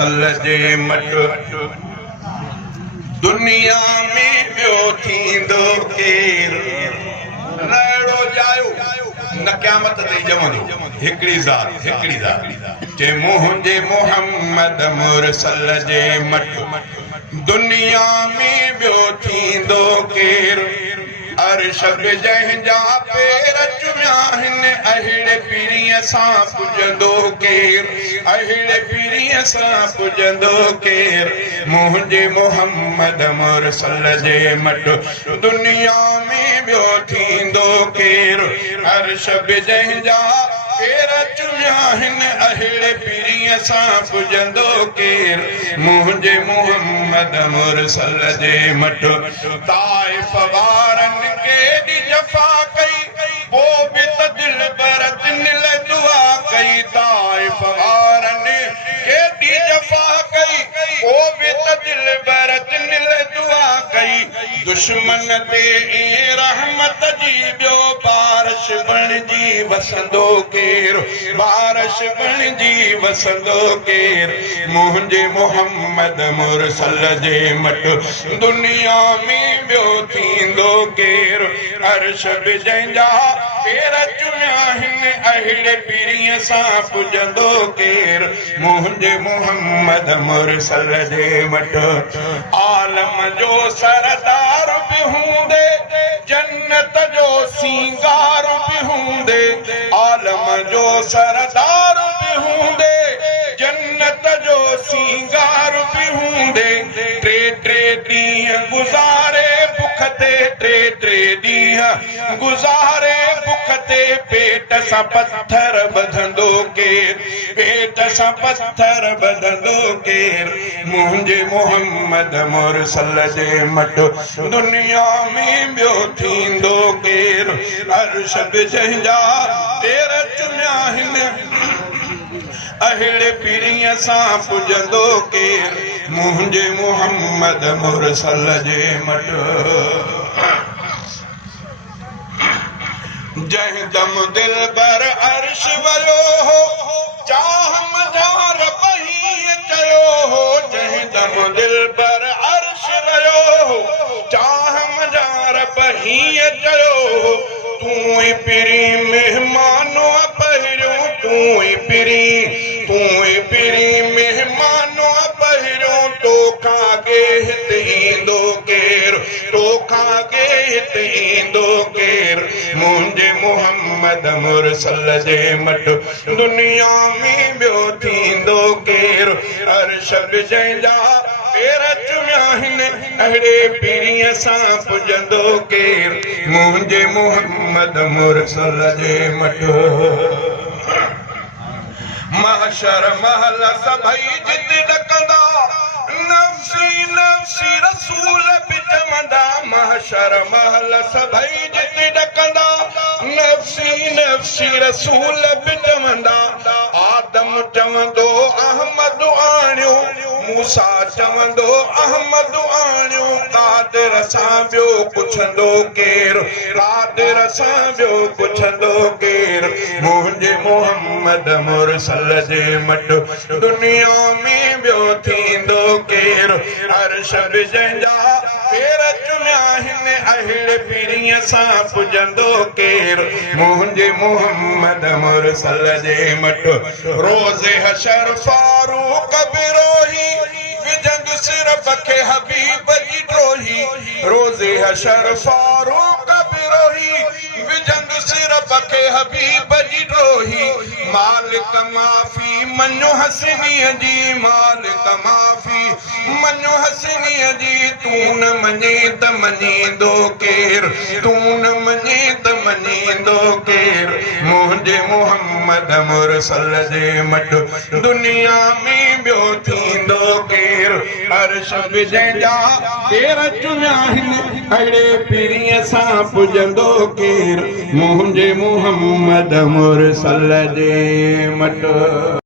मुरसल जे मट दुनिया में ॿियो थींदो केर रहिड़ो जायो न क़यामत ते ॼमंदो हिकिड़ी ज़ात जे मुंहिंजे मोहम्मद मुरसल जे मट दुनिया में ॿियो थींदो केर अर्श बि जंहिंजा पेर चुमिया आहिनि अहिड़े पीरीअ सां पुॼंदो केर अहिड़े पीरीअ सां पुॼंदो केर मुंहिंजे मोहम्मद मुरसल जे मट दुनिया में ॿियो थींदो केर अर्श बि जंहिंजा पेर चुमिया आहिनि अहिड़े पीरीअ सां पुॼंदो केर मुंहिंजे मोहम्मद मुरसल जे मट ताइफ़ वारनि केॾी जफ़ा कई पोइ बि त दिल बरत निल दुआ कई ताइफ़ वारनि केॾी जफ़ा कई पोइ बि त दिल बरत निल दुआ कई दुश्मन ते ईअं रहमत जी ॿियो बारिश बणिजी वसंदो केर बारिश बणिजी वसंदो केर मुंहिंजे मोहम्मद मुरसल जे मट दुनिया में ॿियो थींदो केर अर्श बि जंहिंजा पेर चुमिया आहिनि अहिड़े पीरीअ सां पुॼंदो केर मुंहिंजे मोहम्मद मुरसल जे मट आलम जो सरदार बि हूंदे जन्नत जो सींगार बि हूंदे आलम जो सरदार बि हूंदे जन्नत जो सींगार बि हूंदे टे ॾींहं गुज़ारे बुख ते टे ॾींहं गुज़ारे बुख ते पेट सां पत्थर ॿधंदो केर पेट सां पत्थर ॿधंदो केर मुंहिंजे मोहम्मद मुरसल जे मट दुनिया में ॿियो थींदो केर अर्श बि जंहिंजा पेर चुमिया आहिनि अहिड़े पीरीअ सां पुॼंदो केर मुंहिंजे मोहम्मद मुरसल जे मट जंहिं दम दिल पर अर्श वियो हो चाह मज़ार बही चयो हो जंहिं दम दिल पर अर्श वियो हो चाह मज़ार बही चयो हो तूं ई पिरी महिमानो पहिरियों तूं ई पिरी महिमानो पहिरियों तोखां अॻे हिते ईंदो केर तोखां अॻे हिते ईंदो केर मुंहिंजे मोहम्मद मुरसल जे मट दुनिया में ॿियो थींदो केर अर्श बि जंहिंजा पेर चुमिया आहिनि अहिड़े पीरीअ सां पुॼंदो केर मुंहिंजे मोहम्मद मुरसल जे मट महशर महल सभई जित ॾकंदा नफ़्सी नफ़्सी रसूल बि चवंदा महशर महल सभई जित ॾकंदा नफ़्सी नफ़्सी रसूल बि चवंदा आदम चवंदो अहमद आणियो मूसा चवंदो अहमद आणियो कादिर सां ॿियो पुछंदो केर कादिर सां ॿियो पुछंदो केर मुंहिंजे मोहम्मद मुरसल जे मट दुनिया में ॿियो थींदो केर अर्श बि जंहिंजा पेर चुमिया आहिनि अहिड़े पीरीअ सां पुॼंदो केर मुंहिंजे मोहम्मद मुरसल जे मट रोज़े हशर फारूक बि रोही विझंदु सिरफ खे हबीब जी ड्रोही रोज़े हशर फारूक बि रोही विझंदु सिरफ खे हबीब जी ड्रोही मालिक माफ़ी मञो हसनीअ जी मालिक माफ़ी मञो हसनीअ जी तूं न मञे त मञींदो केर तूं न मञे त मञींदो केर मुंहिंजे मोहम्मद मुरसल जे मट दुनिया में ॿियो थींदो केर अर्श बि जंहिंजा पेर चुमिया आहिनि अहिड़े पीरीअ सां पुॼंदो केर मुंहिंजे मोहम्मद मुरसल जे मट